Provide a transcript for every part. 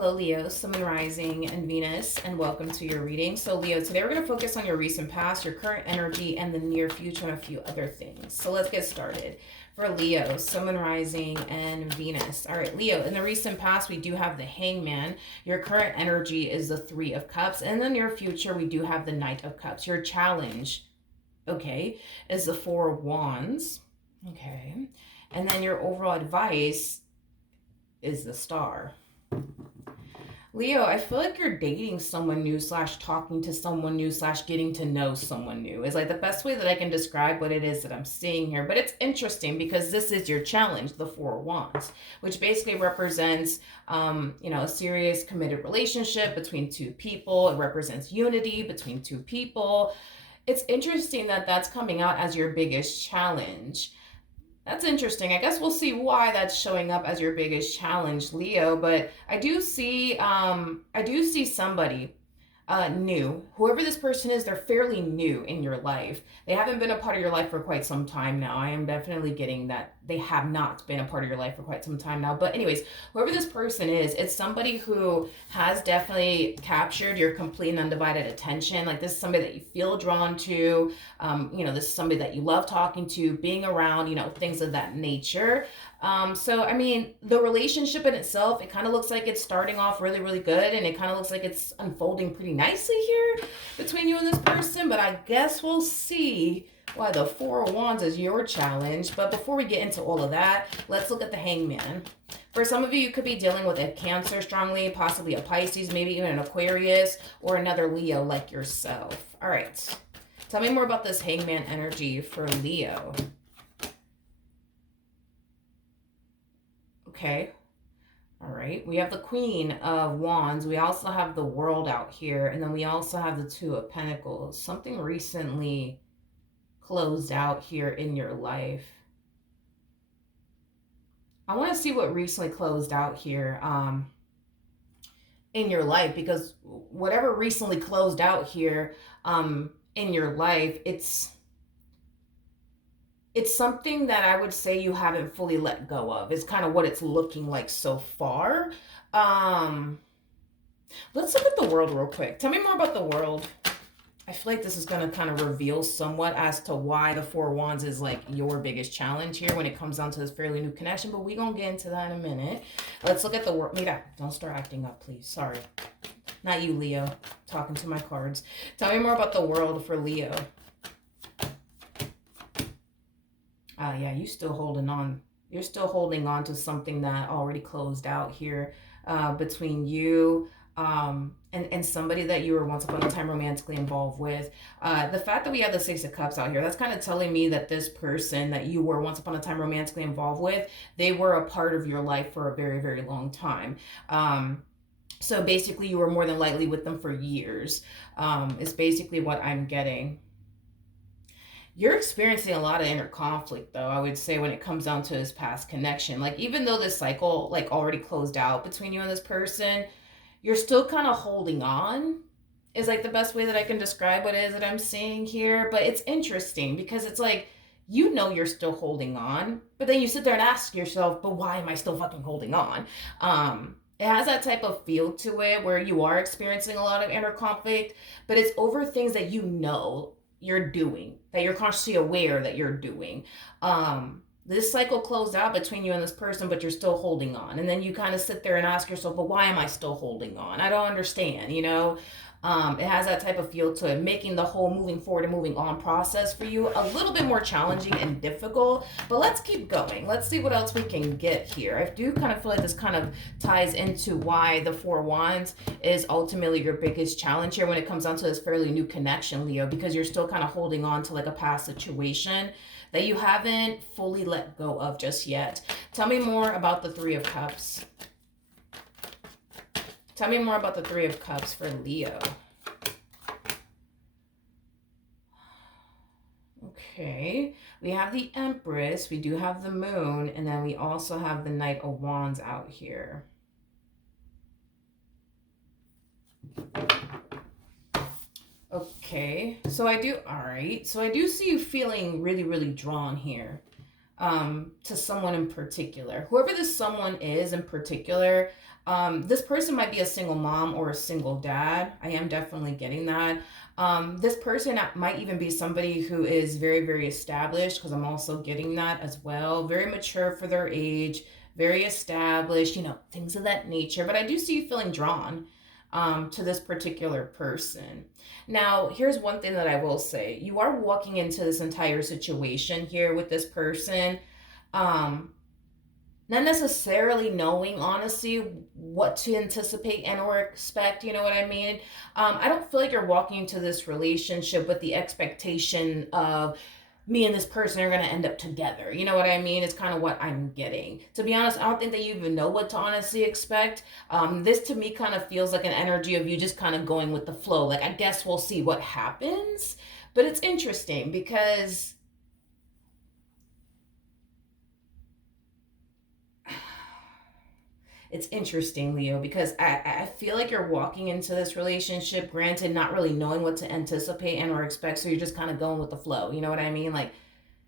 Hello, Leo, Sun, Rising, and Venus, and welcome to your reading. So, Leo, today we're going to focus on your recent past, your current energy, and the near future, and a few other things. So, let's get started. For Leo, Sun, Rising, and Venus. All right, Leo, in the recent past, we do have the Hangman. Your current energy is the Three of Cups. And in the near future, we do have the Knight of Cups. Your challenge, okay, is the Four of Wands. Okay. And then your overall advice is the Star. Leo, I feel like you're dating someone new slash talking to someone new slash getting to know someone new is like the best way that I can describe what it is that I'm seeing here. But it's interesting because this is your challenge, the Four of Wands, which basically represents, a serious committed relationship between two people. It represents unity between two people. It's interesting that that's coming out as your biggest challenge. That's interesting. I guess we'll see why that's showing up as your biggest challenge, Leo. But I do see somebody new. Whoever this person is, they're fairly new in your life. They haven't been a part of your life for quite some time now. I am definitely getting that they have not been a part of your life for quite some time now. But anyways, whoever this person is, it's somebody who has definitely captured your complete and undivided attention. Like this is somebody that you feel drawn to. This is somebody that you love talking to, being around, things of that nature. So I mean, the relationship in itself, it kind of looks like it's starting off really, really good, and it kind of looks like it's unfolding pretty nicely here between you and this person. But I guess we'll see why the Four of Wands is your challenge. But before we get into all of that, let's look at the Hangman. For some of you, you could be dealing with a Cancer strongly, possibly a Pisces, maybe even an Aquarius, or another Leo like yourself. All right. Tell me more about this Hangman energy for Leo. Okay. All right. We have the Queen of Wands. We also have the World out here. And then we also have the Two of Pentacles. Something recently closed out here in your life. I want to see what recently closed out here in your life, because whatever recently closed out here in your life, it's something that I would say you haven't fully let go of. Is kind of what it's looking like so far. Um, let's look at the World real quick. Tell me more about the World. I feel like this is going to kind of reveal somewhat as to why the Four of Wands is like your biggest challenge here when it comes down to this fairly new connection. But we're going to get into that in a minute. Let's look at the World. Mira, don't start acting up, please. Sorry. Not you, Leo. Talking to my cards. Tell me more about the World for Leo. Yeah, you still holding on. You're still holding on to something that already closed out here between you and somebody that you were once upon a time romantically involved with. The fact that we have the Six of Cups out here, that's kind of telling me that this person that you were once upon a time romantically involved with, they were a part of your life for a very, very long time. So basically, you were more than likely with them for years, is basically what I'm getting. You're experiencing a lot of inner conflict, though, I would say, when it comes down to this past connection. Like, even though this cycle like already closed out between you and this person, you're still kind of holding on, is like the best way that I can describe what it is that I'm seeing here. But it's interesting because it's like, you're still holding on, but then you sit there and ask yourself, but why am I still fucking holding on? It has that type of feel to it where you are experiencing a lot of inner conflict, but it's over things that you're doing, that you're consciously aware that you're doing. This cycle closed out between you and this person, but you're still holding on. And then you kind of sit there and ask yourself, but why am I still holding on? I don't understand, It has that type of feel to it, making the whole moving forward and moving on process for you a little bit more challenging and difficult. But let's keep going. Let's see what else we can get here. I do kind of feel like this kind of ties into why the Four of Wands is ultimately your biggest challenge here when it comes down to this fairly new connection, Leo, because you're still kind of holding on to like a past situation that you haven't fully let go of just yet. Tell me more about the Three of Cups. Tell me more about the Three of Cups for Leo. Okay, we have the Empress, we do have the Moon, and then we also have the Knight of Wands out here. Okay, so I do see you feeling really, really drawn here to someone in particular. Whoever this someone is in particular, This person might be a single mom or a single dad. I am definitely getting that. This person might even be somebody who is very, very established, because I'm also getting that as well. Very mature for their age, very established, things of that nature. But I do see you feeling drawn to this particular person. Now, here's one thing that I will say: you are walking into this entire situation here with this person. Um, Not necessarily knowing honestly what to anticipate and or expect, you know what I mean. I don't feel like you're walking into this relationship with the expectation of me and this person are going to end up together, you know what I mean. It's kind of what I'm getting, to be honest. I don't think that you even know what to honestly expect. This to me kind of feels like an energy of you just kind of going with the flow, like, I guess we'll see what happens. But it's interesting because it's interesting, Leo, because I feel like you're walking into this relationship, granted, not really knowing what to anticipate and or expect. So you're just kind of going with the flow. You know what I mean? Like,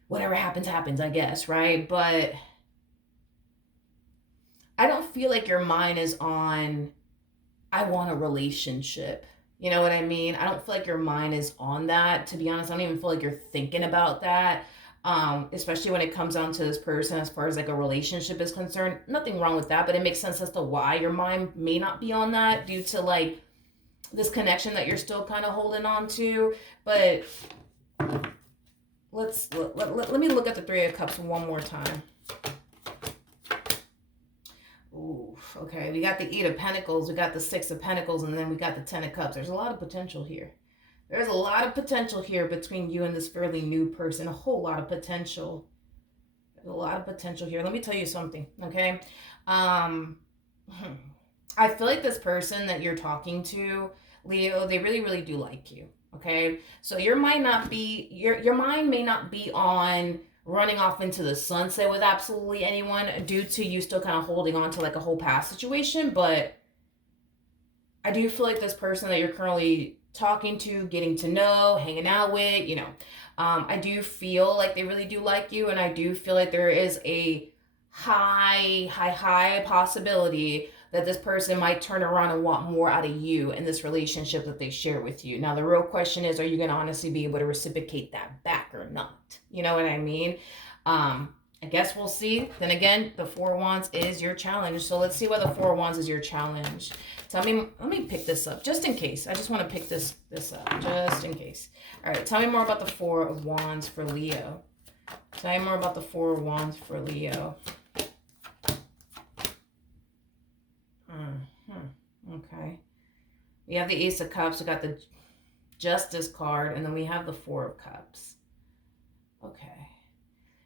whatever happens, happens, I guess, right? But I don't feel like your mind is on, I want a relationship. You know what I mean? I don't feel like your mind is on that. To be honest, I don't even feel like you're thinking about that. Especially when it comes down to this person, as far as like a relationship is concerned. Nothing wrong with that, but it makes sense as to why your mind may not be on that, due to like this connection that you're still kind of holding on to. But let me look at the Three of Cups one more time. Ooh, okay. We got the Eight of Pentacles, we got the Six of Pentacles, and then we got the Ten of Cups. There's a lot of potential here. There's a lot of potential here between you and this fairly new person. A whole lot of potential. There's a lot of potential here. Let me tell you something, okay? Um, I feel like this person that you're talking to, Leo, they really, really do like you. Okay. So your mind not be your mind may not be on running off into the sunset with absolutely anyone, due to you still kind of holding on to like a whole past situation. But I do feel like this person that you're currently talking to, getting to know, hanging out with, I do feel like they really do like you, and I do feel like there is a high possibility that this person might turn around and want more out of you in this relationship that they share with you. Now, the real question is, are you going to honestly be able to reciprocate that back or not? You know what I mean? I guess we'll see. Then again, the Four of Wands is your challenge. So let's see why the Four of Wands is your challenge. Tell me, let me pick this up just in case. I just want to pick this up just in case. All right, tell me more about the Four of Wands for Leo. Tell me more about the Four of Wands for Leo. Okay. We have the Ace of Cups. We got the Justice card, and then we have the Four of Cups. Okay.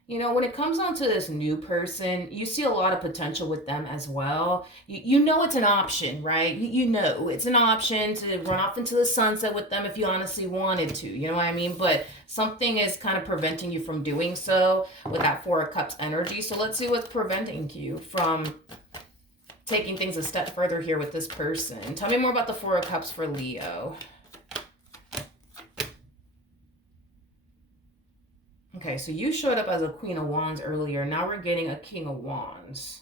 When it comes down to this new person, you see a lot of potential with them as well. You know it's an option, right? You know it's an option to run off into the sunset with them if you honestly wanted to. You know what I mean? But something is kind of preventing you from doing so with that Four of Cups energy. So let's see what's preventing you from taking things a step further here with this person. Tell me more about the Four of Cups for Leo. Okay, so you showed up as a Queen of Wands earlier. Now we're getting a King of Wands.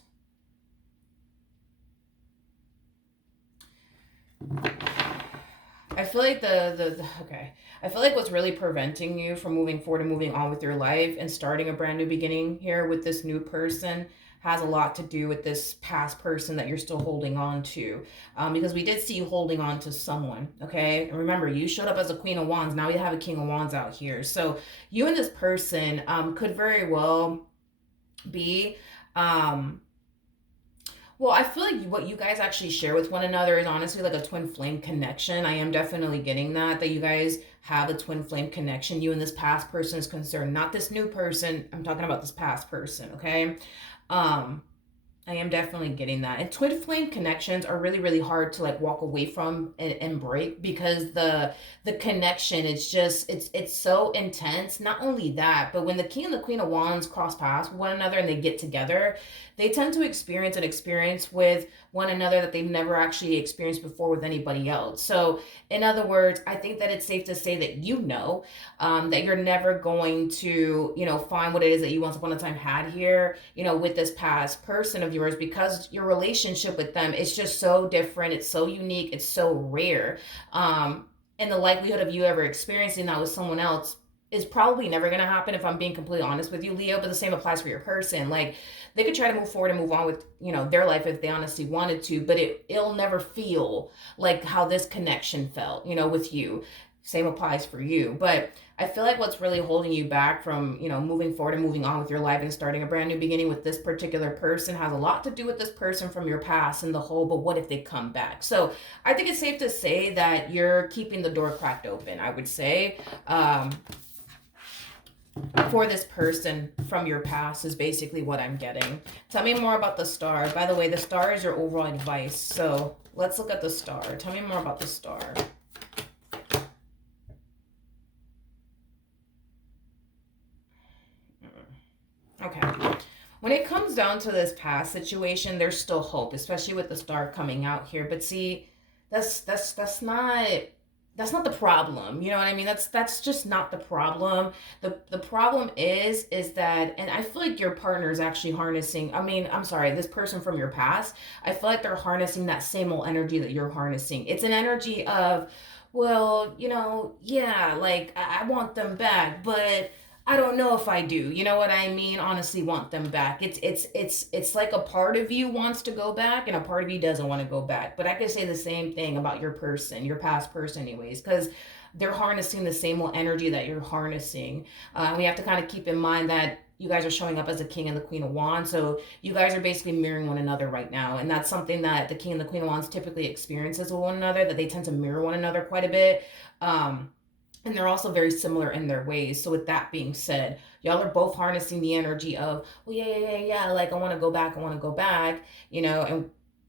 I feel like okay. I feel like what's really preventing you from moving forward and moving on with your life and starting a brand new beginning here with this new person has a lot to do with this past person that you're still holding on to. Because we did see you holding on to someone, okay? And remember, you showed up as a Queen of Wands. Now we have a King of Wands out here. So you and this person could very well be... well, I feel like what you guys actually share with one another is honestly like a twin flame connection. I am definitely getting that you guys have a twin flame connection. You and this past person is concerned, not this new person. I'm talking about this past person, okay? I am definitely getting that. And twin flame connections are really, really hard to like walk away from and break, because the connection, it's so intense. Not only that, but when the King and the Queen of Wands cross paths with one another and they get together, they tend to experience with one another that they've never actually experienced before with anybody else. So, in other words, I think that it's safe to say that that you're never going to, find what it is that you once upon a time had here, with this past person of yours, because your relationship with them is just so different. It's so unique. It's so rare. And the likelihood of you ever experiencing that with someone else is probably never going to happen, if I'm being completely honest with you, Leo. But the same applies for your person. Like, they could try to move forward and move on with, their life if they honestly wanted to, but it'll never feel like how this connection felt, with you. Same applies for you. But I feel like what's really holding you back from, moving forward and moving on with your life and starting a brand new beginning with this particular person has a lot to do with this person from your past and the whole, but what if they come back? So I think it's safe to say that you're keeping the door cracked open, I would say. For this person from your past is basically what I'm getting. Tell me more about the star. By the way, the star is your overall advice. So let's look at the star. Tell me more about the star. Okay. When it comes down to this past situation, there's still hope, especially with the star coming out here. But see, that's not the problem. You know what I mean? That's just not the problem. The problem is that, and I feel like your partner is actually harnessing, I mean, I'm sorry, this person from your past, I feel like they're harnessing that same old energy that you're harnessing. It's an energy of, well, yeah, like I want them back, but I don't know if I do. You know what I mean? Honestly, want them back. It's like a part of you wants to go back and a part of you doesn't want to go back. But I could say the same thing about your person, your past person, anyways, because they're harnessing the same old energy that you're harnessing. We have to kind of keep in mind that you guys are showing up as a king and the queen of wands, so you guys are basically mirroring one another right now, and that's something that the king and the queen of wands typically experiences with one another, that they tend to mirror one another quite a bit. And they're also very similar in their ways. So with that being said, y'all are both harnessing the energy of, well, yeah, like I want to go back,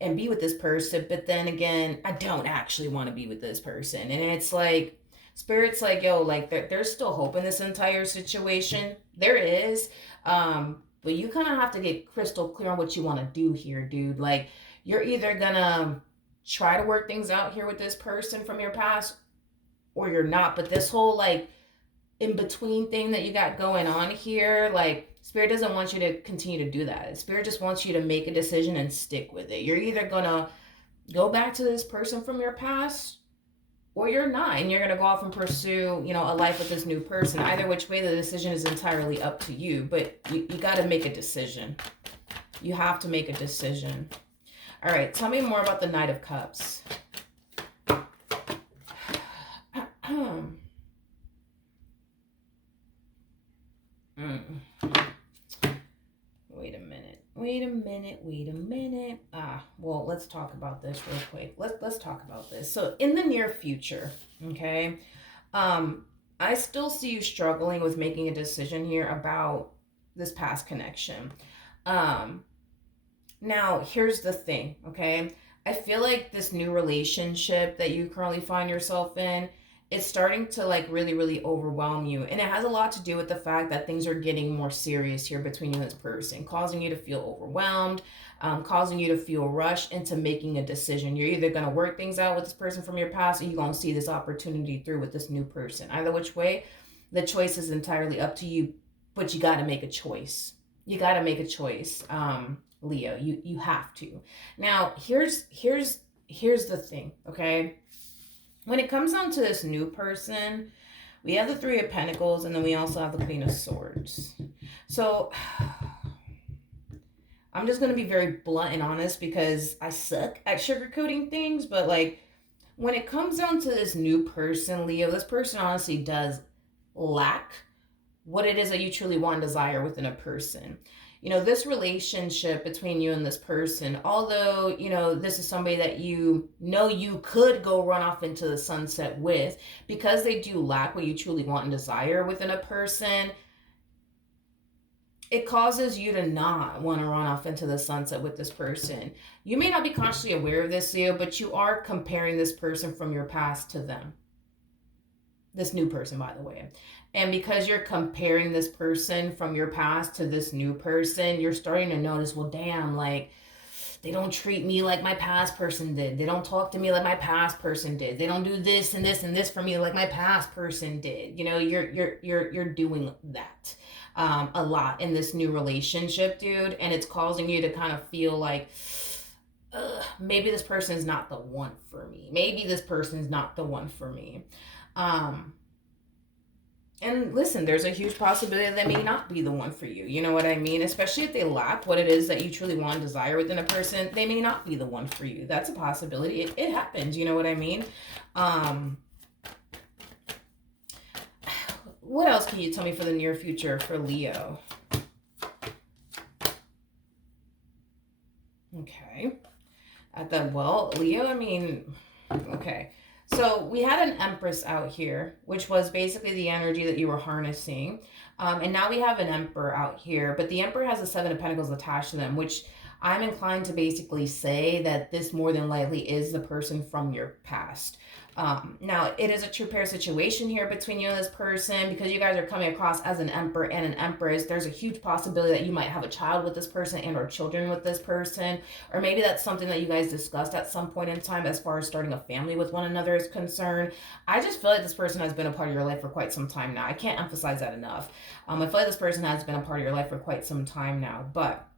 and be with this person. But then again, I don't actually want to be with this person. And it's like, spirit's like, yo, like there's still hope in this entire situation. There is. But you kind of have to get crystal clear on what you want to do here, dude. Like, you're either gonna try to work things out here with this person from your past, or you're not. But this whole like in between thing that you got going on here, like, spirit doesn't want you to continue to do that. Spirit just wants you to make a decision and stick with it. You're either gonna go back to this person from your past, or you're not, and you're gonna go off and pursue, a life with this new person. Either which way, the decision is entirely up to you, but you got to make a decision. You have to make a decision. All right, tell me more about the Knight of Cups. Wait a minute. Well, let's talk about this real quick. Let's talk about this. So in the near future, okay, I still see you struggling with making a decision here about this past connection. Now here's the thing, okay? I feel like this new relationship that you currently find yourself in, it's starting to like really, really overwhelm you. And it has a lot to do with the fact that things are getting more serious here between you and this person, causing you to feel overwhelmed, causing you to feel rushed into making a decision. You're either going to work things out with this person from your past, or you're going to see this opportunity through with this new person. Either which way, the choice is entirely up to you, but you got to make a choice. You got to make a choice, Leo. You have to. Now, here's the thing, okay? When it comes down to this new person, we have the Three of Pentacles, and then we also have the Queen of Swords. So I'm just going to be very blunt and honest, because I suck at sugarcoating things. But like, when it comes down to this new person, Leo, this person honestly does lack what it is that you truly want and desire within a person. This relationship between you and this person, although, this is somebody that you could go run off into the sunset with, because they do lack what you truly want and desire within a person, it causes you to not want to run off into the sunset with this person. You may not be consciously aware of this, Leo, but you are comparing this person from your past to them. This new person, by the way. And because you're comparing this person from your past to this new person, you're starting to notice, well, damn, like, they don't treat me like my past person did. They don't talk to me like my past person did. They don't do this and this and this for me like my past person did. You know, you're doing that a lot in this new relationship, dude, and it's causing you to kind of feel like, maybe this person is not the one for me. Maybe this person's not the one for me. Um, and listen, there's a huge possibility that they may not be the one for you. You know what I mean? Especially if they lack what it is that you truly want and desire within a person, they may not be the one for you. That's a possibility. It happens. You know what I mean? Um, what else can you tell me for the near future for Leo? Okay. Leo, I mean, okay. So we had an Empress out here, which was basically the energy that you were harnessing. And now we have an Emperor out here, but the Emperor has a Seven of Pentacles attached to them, which I'm inclined to basically say that this more than likely is the person from your past. Now, it is a true pair situation here between you and this person because you guys are coming across as an Emperor and an Empress. There's a huge possibility that you might have a child with this person and or children with this person, or maybe that's something that you guys discussed at some point in time as far as starting a family with one another is concerned. I just feel like this person has been a part of your life for quite some time now. I can't emphasize that enough. I feel like this person has been a part of your life for quite some time now, but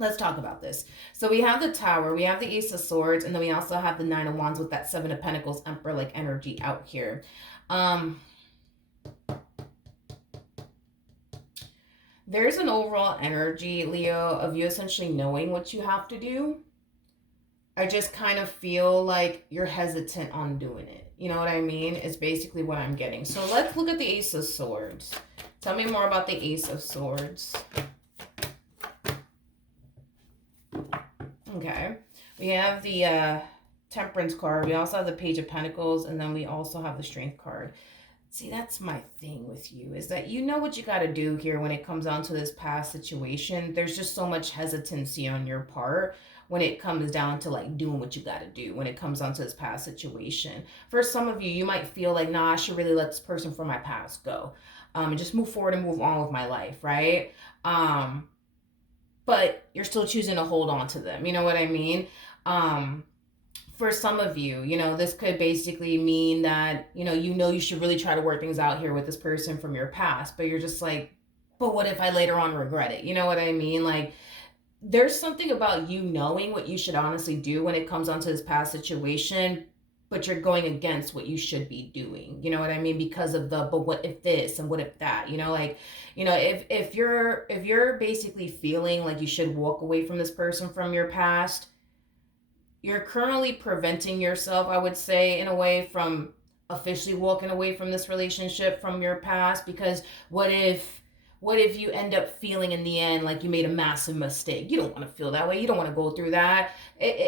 let's talk about this. So we have the Tower, we have the Ace of Swords, and then we also have the Nine of Wands with that Seven of Pentacles Emperor-like energy out here. There's an overall energy, Leo, of you essentially knowing what you have to do. I just kind of feel like you're hesitant on doing it. You know what I mean? It's basically what I'm getting. So let's look at the Ace of Swords. Tell me more about the Ace of Swords. Okay, we have the Temperance card. We also have the Page of Pentacles, and then we also have the Strength card. See, that's my thing with you, is that you know what you got to do here when it comes down to this past situation. There's just so much hesitancy on your part when it comes down to like doing what you got to do when it comes down to this past situation. For some of you, you might feel like, nah, I should really let this person from my past go, and just move forward and move on with my life, right? But you're still choosing to hold on to them. You know what I mean? For some of you, you know, this could basically mean that, you know, you should really try to work things out here with this person from your past, but you're just like, but what if I later on regret it? You know what I mean? Like, there's something about you knowing what you should honestly do when it comes onto this past situation, but you're going against what you should be doing. You know what I mean? Because of the, but what if this and what if that, you know, like, you know, if you're basically feeling like you should walk away from this person from your past, you're currently preventing yourself, I would say, in a way, from officially walking away from this relationship from your past. Because what if you end up feeling in the end like you made a massive mistake? You don't want to feel that way. You don't want to go through that.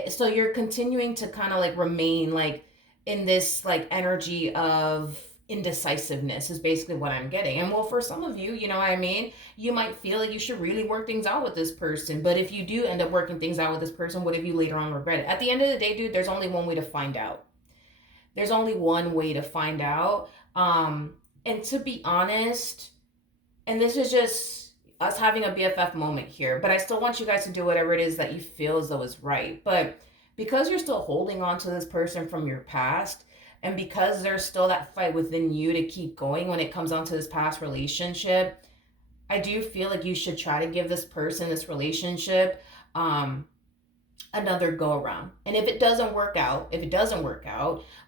So you're continuing to kind of like remain like in this like energy of indecisiveness is basically what I'm getting. And well, for some of you, you know what I mean? You might feel like you should really work things out with this person. But if you do end up working things out with this person, what if you later on regret it? At the end of the day, dude, there's only one way to find out. There's only one way to find out. And to be honest, and this is just us having a BFF moment here, but I still want you guys to do whatever it is that you feel as though is right. But because you're still holding on to this person from your past, and because there's still that fight within you to keep going when it comes on to this past relationship, I do feel like you should try to give this person, this relationship, another go around. And if it doesn't work out,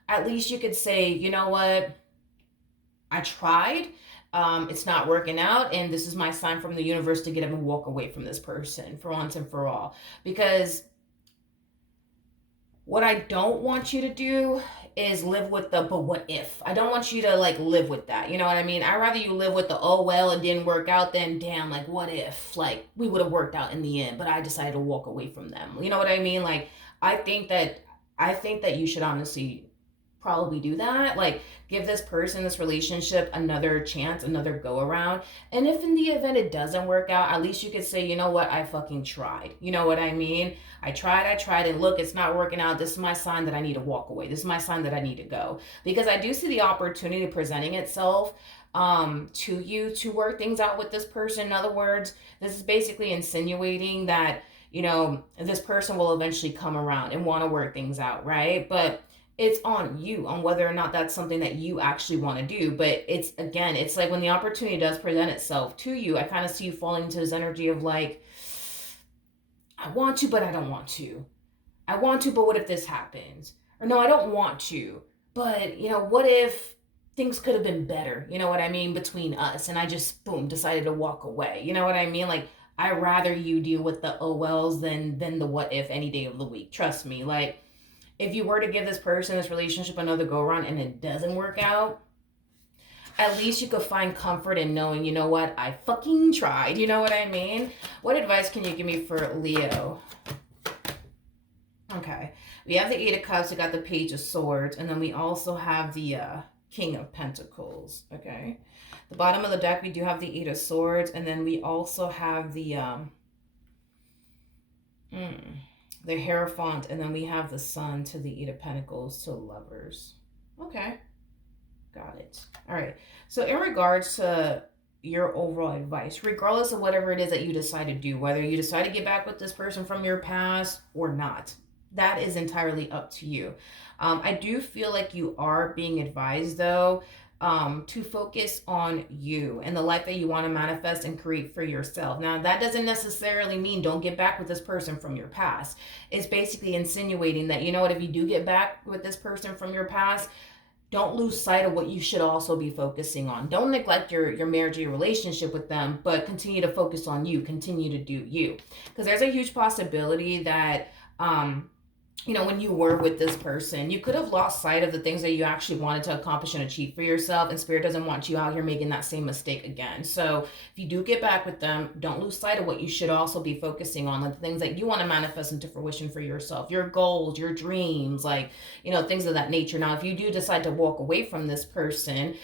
at least you could say, you know what? I tried. It's not working out, and this is my sign from the universe to get up and walk away from this person for once and for all. Because what I don't want you to do is live with the but what if. I don't want you to like live with that. You know what I mean? I'd rather you live with the oh well it didn't work out than damn like what if like we would have worked out in the end, but I decided to walk away from them. You know what I mean? Like I think that you should honestly probably do that. Like give this person, this relationship another chance, another go around. And if in the event it doesn't work out, at least you could say, you know what, I fucking tried. You know what I mean? I tried, and look, it's not working out. This is my sign that I need to walk away. This is my sign that I need to go. Because I do see the opportunity presenting itself to you to work things out with this person. In other words, this is basically insinuating that you know, this person will eventually come around and want to work things out, right? But it's on you on whether or not that's something that you actually want to do. But it's, again, it's like when the opportunity does present itself to you, I kind of see you falling into this energy of like, I want to, but I don't want to. I want to, but what if this happens? Or no, I don't want to, but you know, what if things could have been better? You know what I mean? Between us, and I just, boom, decided to walk away. You know what I mean? Like, I rather you deal with the oh wells than the what if any day of the week. Trust me. Like, if you were to give this person, this relationship, another go around and it doesn't work out, at least you could find comfort in knowing, you know what, I fucking tried. You know what I mean? What advice can you give me for Leo? Okay. We have the Eight of Cups, we got the Page of Swords, and then we also have the King of Pentacles. Okay. The bottom of the deck, we do have the Eight of Swords, and then we also have the Hierophant, and then we have the Sun to the Eight of Pentacles to Lovers. Okay. Got it. All right. So in regards to your overall advice, regardless of whatever it is that you decide to do, whether you decide to get back with this person from your past or not, that is entirely up to you. I do feel like you are being advised, though, to focus on you and the life that you want to manifest and create for yourself. Now, that doesn't necessarily mean don't get back with this person from your past. It's basically insinuating that, you know what, if you do get back with this person from your past, don't lose sight of what you should also be focusing on. Don't neglect your marriage or your relationship with them, but continue to focus on you. Continue to do you. Because there's a huge possibility that, you know, when you were with this person, you could have lost sight of the things that you actually wanted to accomplish and achieve for yourself, and Spirit doesn't want you out here making that same mistake again. So if you do get back with them, don't lose sight of what you should also be focusing on, like the things that you want to manifest into fruition for yourself, your goals, your dreams, like, you know, things of that nature. Now, if you do decide to walk away from this person,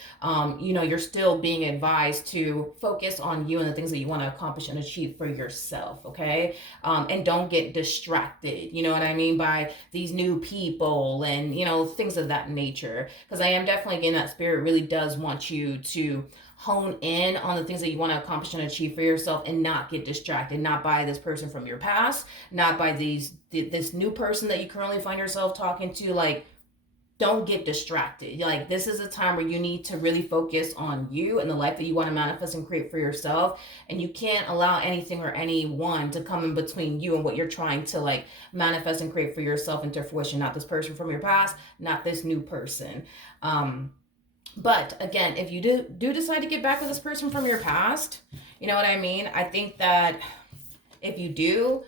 you know, you're still being advised to focus on you and the things that you want to accomplish and achieve for yourself, okay? And don't get distracted, you know what I mean, by these new people and, you know, things of that nature. Because I am definitely getting that Spirit really does want you to hone in on the things that you want to accomplish and achieve for yourself and not get distracted, not by this person from your past, not by this new person that you currently find yourself talking to. Like, don't get distracted. Like, this is a time where you need to really focus on you and the life that you want to manifest and create for yourself. And you can't allow anything or anyone to come in between you and what you're trying to like manifest and create for yourself into fruition. Not this person from your past, not this new person. But again, if you do decide to get back with this person from your past, you know what I mean? I think that if you do,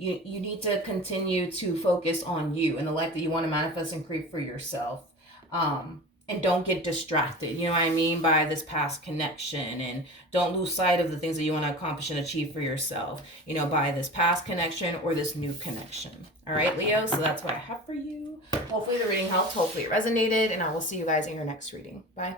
you need to continue to focus on you and the life that you want to manifest and create for yourself. And don't get distracted, you know what I mean, by this past connection. And don't lose sight of the things that you want to accomplish and achieve for yourself, you know, by this past connection or this new connection. All right, Leo, so that's what I have for you. Hopefully the reading helped. Hopefully it resonated. And I will see you guys in your next reading. Bye.